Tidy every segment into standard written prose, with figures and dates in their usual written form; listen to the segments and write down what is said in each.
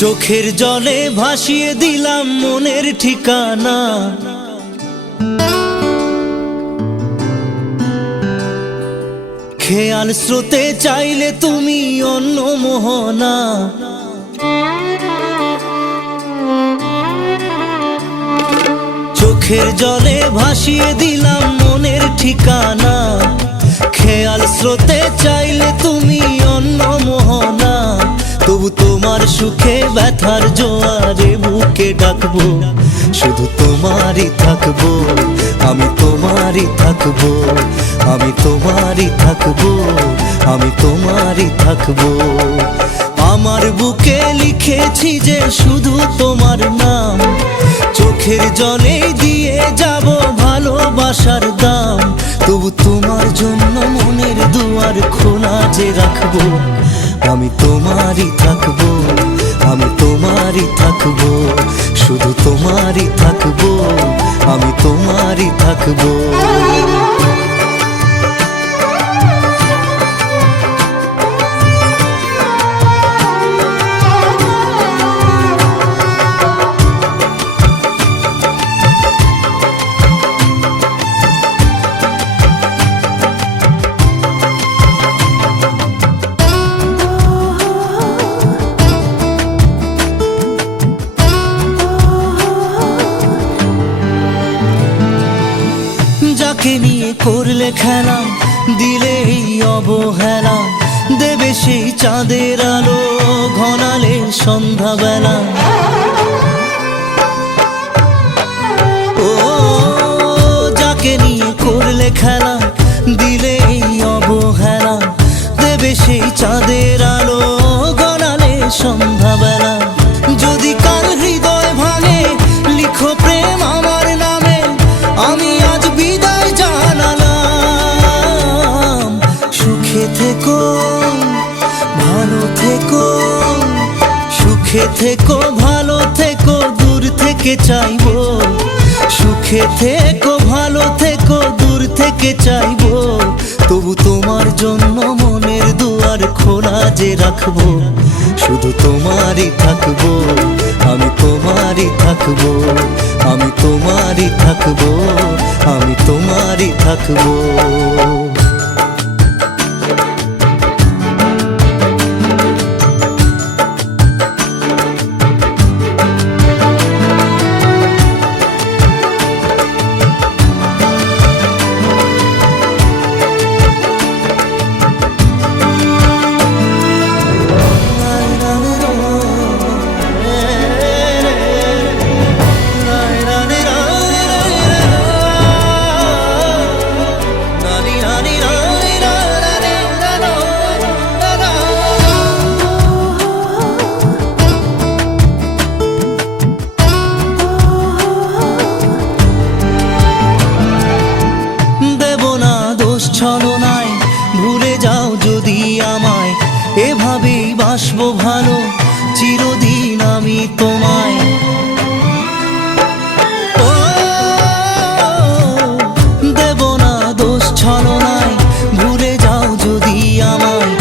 চোখের জলে ভাসিয়ে দিলাম মনের ঠিকানা। খেয়াল স্রোতে চাইলে তুমি অন্য মোহনা। চোখের জলে ভাসিয়ে দিলাম মনের ঠিকানা। খেয়াল স্রোতে চাইলে তুমি অন্য মোহনা। তবু তোমার সুখে ব্যথার জোয়ারে বুকে ডাকবো, শুধু তোমারই থাকবো, আমি তোমারই থাকবো, আমি তোমারই থাকবো, আমি তোমারই থাকবো। আমার বুকে লিখেছি যে শুধু তোমার নাম, চোখের জলে দিয়ে যাব ভালোবাসার দাম। তবু তোমার জন্য মনের দুয়ার খোলা যে রাখবো, আমি তোমারই থাকবো, আমি তোমারই থাকবো, শুধু তোমারই থাকবো, আমি তোমারই থাকবো। যাকে নিয়ে করলে খেলা, দিলে এই অবহেলা, দেবে সেই চাঁদের আলো ঘনালে সন্ধ্যাবেলা। ও যাকে নিয়ে করলে খেলা, দিলে এই অবহেলা, দেবে সেই চাঁদের আলো ঘনালে সন্ধ্যাবেলা। যদি কাল হৃদয় ভাঙে লিখো প্রেম আমার নামে, আমি আজ বিদায় জানালাম। সুখে থেকো, ভালো থেকো, সুখে থেকো, ভালো থেকো, দূর থেকে চাইবো। সুখে থেকো, ভালো থেকো, দূর থেকে চাইবো। তবু তোমার জন্য মনের দুয়ার খোলা যে রাখবো, শুধু তোমারই থাকবো, আমি তোমারই থাকবো, আমি তোমারই থাকবো, আমি তোমারই থাকবো। ছলনায় ভুলে যাও যদি আমায়, এভাবেই বাসবো ভালো চিরদিন আমি তোমায়। ও দেব না দোষ ছলনায়, ভুলে যাও যদি আমায়,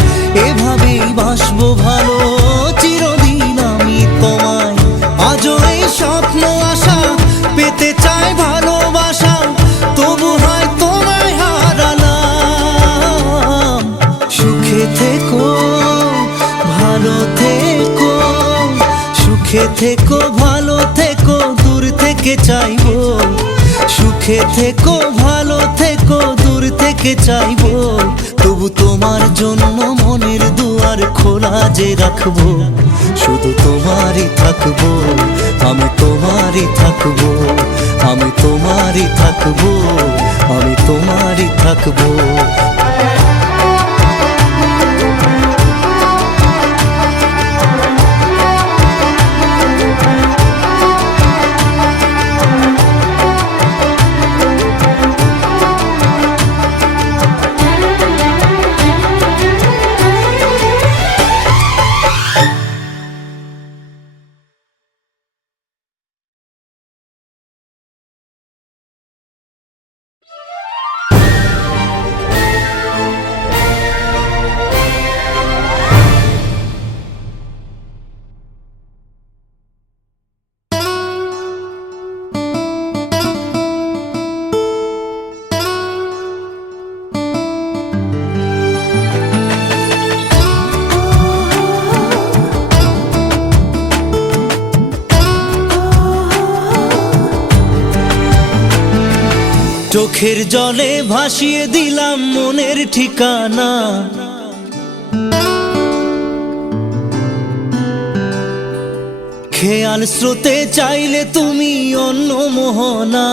এভাবেই বাসবো ভালো চিরদিন আমি তোমায়। আজও এই স্বপ্ন আশা পেতে চাই ভালোবাসা, তবু হয় তোমায় হারালাম। সুখে থেকো, ভালো থেকো, সুখে থেকো, ভালো থেকো, দূর থেকে চাইবো। সুখে থেকো, ভালো থেকো, দূর থেকে চাইবো। তবু তোমার জন্য মনের দুয়ার খোলা যে রাখবো, শুধু তোমারই থাকবো, আমি তোমারই থাকবো, আমি তোমারই থাকবো, আমি তোমারই থাকবো। চোখের জলে ভাসিয়ে দিলাম মনের ঠিকানা। খেয়াল স্রোতে চাইলে তুমি অন্য মোহনা।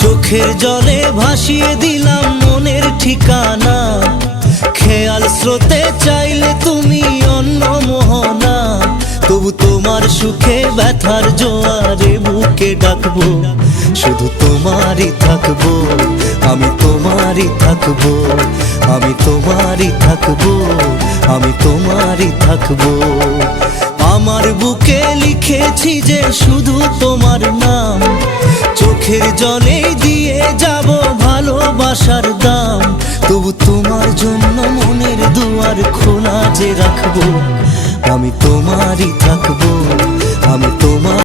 চোখের জলে ভাসিয়ে দিলাম মনের ঠিকানা। খেয়াল স্রোতে চাইলে তুমি অন্য মোহনা। তবু তোমার সুখে ব্যথার জোয়ারে বুকে ডাকবো, শুধু তোমারই থাকবো, আমি তোমারই থাকবো, আমি তোমারই থাকবো, আমি তোমারই থাকবো। আমার বুকে লিখেছি যে শুধু তোমার নাম, চোখের জলে দিয়ে যাব ভালোবাসার দাম। তবু তোমার জন্য মনের দুয়ার খোলা যে রাখবো, আমি তোমারই থাকবো, আমি তোমার